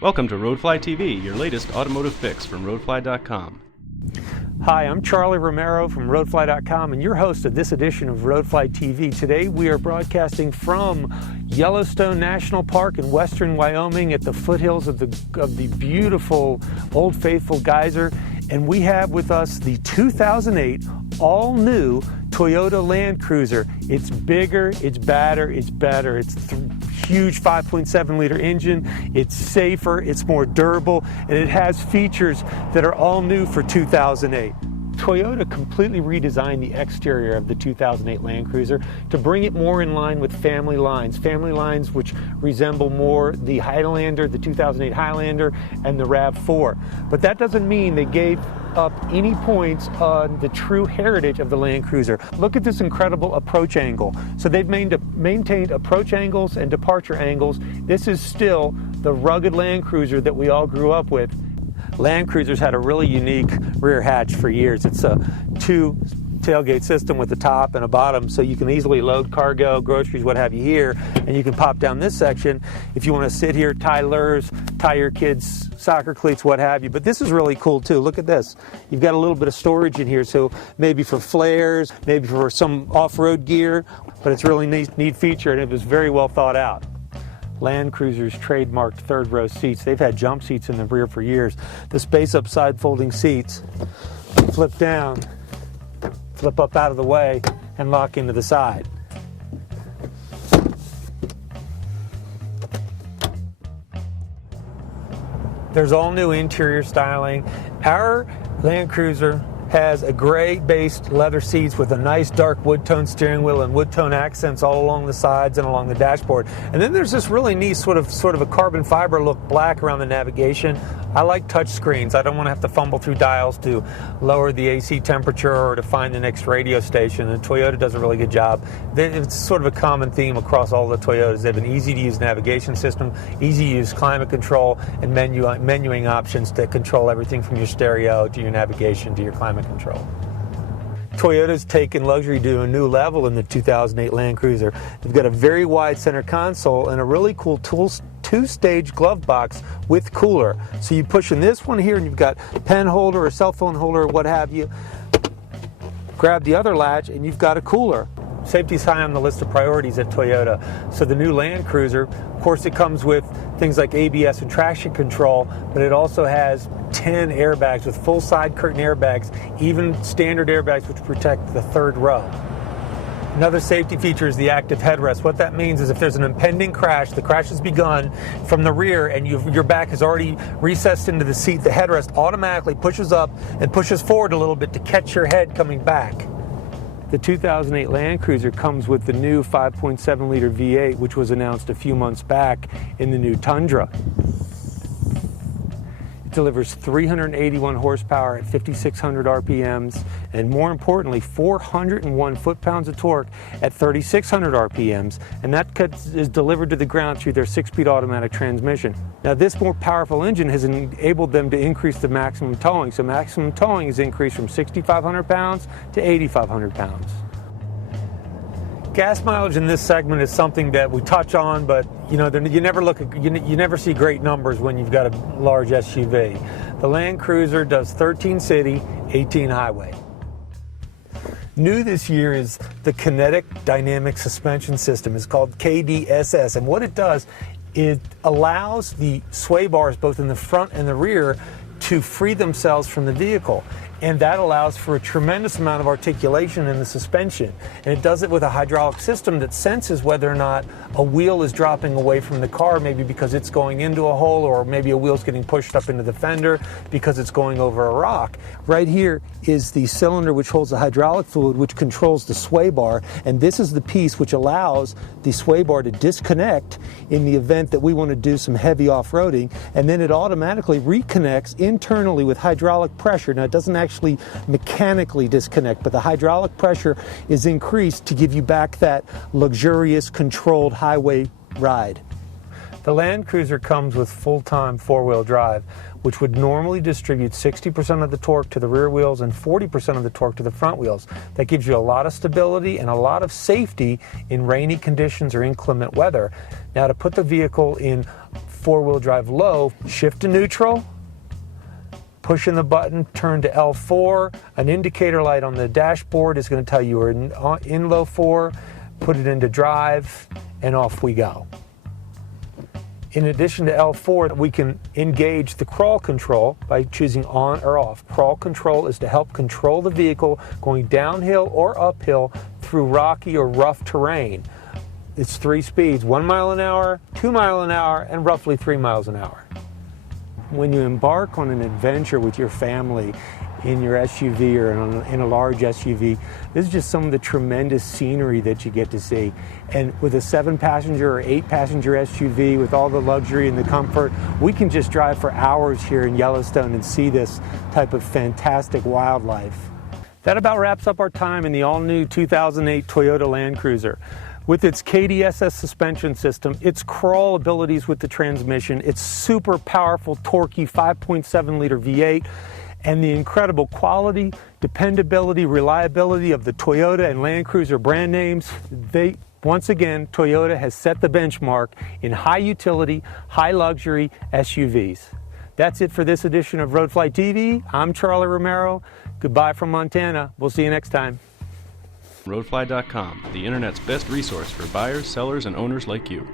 Welcome to Roadfly TV, your latest automotive fix from roadfly.com. Hi, I'm Charlie Romero from roadfly.com and your host of this edition of Roadfly TV. Today we are broadcasting from Yellowstone National Park in western Wyoming at the foothills of the beautiful Old Faithful Geyser, and we have with us the 2008 all-new Toyota Land Cruiser. It's bigger, it's badder, it's better. It's huge 5.7 liter engine, it's safer, it's more durable, and it has features that are all new for 2008. Toyota completely redesigned the exterior of the 2008 Land Cruiser to bring it more in line with family lines which resemble more the Highlander, the 2008 Highlander, and the RAV4. But that doesn't mean they gave up any points on the true heritage of the Land Cruiser. Look at this incredible approach angle. So they've maintained approach angles and departure angles. This is still the rugged Land Cruiser that we all grew up with. Land Cruisers had a really unique rear hatch for years. It's a two tailgate system with a top and a bottom, so you can easily load cargo, groceries, what have you here, and you can pop down this section if you want to sit here, tie lures, tie your kids' soccer cleats, what have you. But this is really cool too. Look at this. You've got a little bit of storage in here, so maybe for flares, maybe for some off-road gear, but it's a really neat feature, and it was very well thought out. Land Cruiser's trademarked third row seats. They've had jump seats in the rear for years. The space up side folding seats flip down, flip up out of the way, and lock into the side. There's all new interior styling. Our Land Cruiser has a gray-based leather seats with a nice dark wood-tone steering wheel and wood-tone accents all along the sides and along the dashboard. And then there's this really neat sort of a carbon fiber look black around the navigation. I like touch screens. I don't want to have to fumble through dials to lower the AC temperature or to find the next radio station. And Toyota does a really good job. It's sort of a common theme across all the Toyotas. They have an easy-to-use navigation system, easy-to-use climate control, and menuing options that control everything from your stereo to your navigation to your climate control. Toyota's taken luxury to a new level in the 2008 Land Cruiser. They've got a very wide center console and a really cool two-stage glove box with cooler. So you push in this one here and you've got pen holder or cell phone holder or what have you. Grab the other latch and you've got a cooler. Safety's high on the list of priorities at Toyota. So the new Land Cruiser, of course, it comes with things like ABS and traction control, but it also has 10 airbags with full side curtain airbags, even standard airbags which protect the third row. Another safety feature is the active headrest. What that means is if there's an impending crash, the crash has begun from the rear and your back is already recessed into the seat, the headrest automatically pushes up and pushes forward a little bit to catch your head coming back. The 2008 Land Cruiser comes with the new 5.7 liter V8, which was announced a few months back in the new Tundra. It delivers 381 horsepower at 5,600 RPMs, and more importantly, 401 foot-pounds of torque at 3,600 RPMs, and that is delivered to the ground through their 6-speed automatic transmission. Now, this more powerful engine has enabled them to increase the maximum towing, so maximum towing is increased from 6,500 pounds to 8,500 pounds. Gas mileage in this segment is something that we touch on, but you never see great numbers when you've got a large SUV. The Land Cruiser does 13 city, 18 highway. New this year is the Kinetic Dynamic Suspension System. It's called KDSS, and what it does, it allows the sway bars both in the front and the rear to free themselves from the vehicle. And that allows for a tremendous amount of articulation in the suspension. And it does it with a hydraulic system that senses whether or not a wheel is dropping away from the car, maybe because it's going into a hole, or maybe a wheel's getting pushed up into the fender because it's going over a rock. Right here is the cylinder which holds the hydraulic fluid, which controls the sway bar. And this is the piece which allows the sway bar to disconnect in the event that we want to do some heavy off-roading. And then it automatically reconnects internally with hydraulic pressure. Now, it doesn't actually mechanically disconnect, but the hydraulic pressure is increased to give you back that luxurious, controlled highway ride. The Land Cruiser comes with full-time four-wheel drive, which would normally distribute 60% of the torque to the rear wheels and 40% of the torque to the front wheels. That gives you a lot of stability and a lot of safety in rainy conditions or inclement weather. Now, to put the vehicle in four-wheel drive low, shift to neutral, pushing the button, turn to L4. An indicator light on the dashboard is going to tell you you're in low 4, put it into drive, and off we go. In addition to L4, we can engage the crawl control by choosing on or off. Crawl control is to help control the vehicle going downhill or uphill through rocky or rough terrain. It's 3 speeds, 1 mile an hour, 2 mile an hour, and roughly 3 miles an hour. When you embark on an adventure with your family in your SUV or in a large SUV, this is just some of the tremendous scenery that you get to see. And with a 7-passenger or 8-passenger SUV with all the luxury and the comfort, we can just drive for hours here in Yellowstone and see this type of fantastic wildlife. That about wraps up our time in the all-new 2008 Toyota Land Cruiser. With its KDSS suspension system, its crawl abilities with the transmission, its super powerful, torquey 5.7-liter V8, and the incredible quality, dependability, reliability of the Toyota and Land Cruiser brand names, once again, Toyota has set the benchmark in high utility, high luxury SUVs. That's it for this edition of Roadflight TV. I'm Charlie Romero. Goodbye from Montana. We'll see you next time. Roadfly.com, the internet's best resource for buyers, sellers, and owners like you.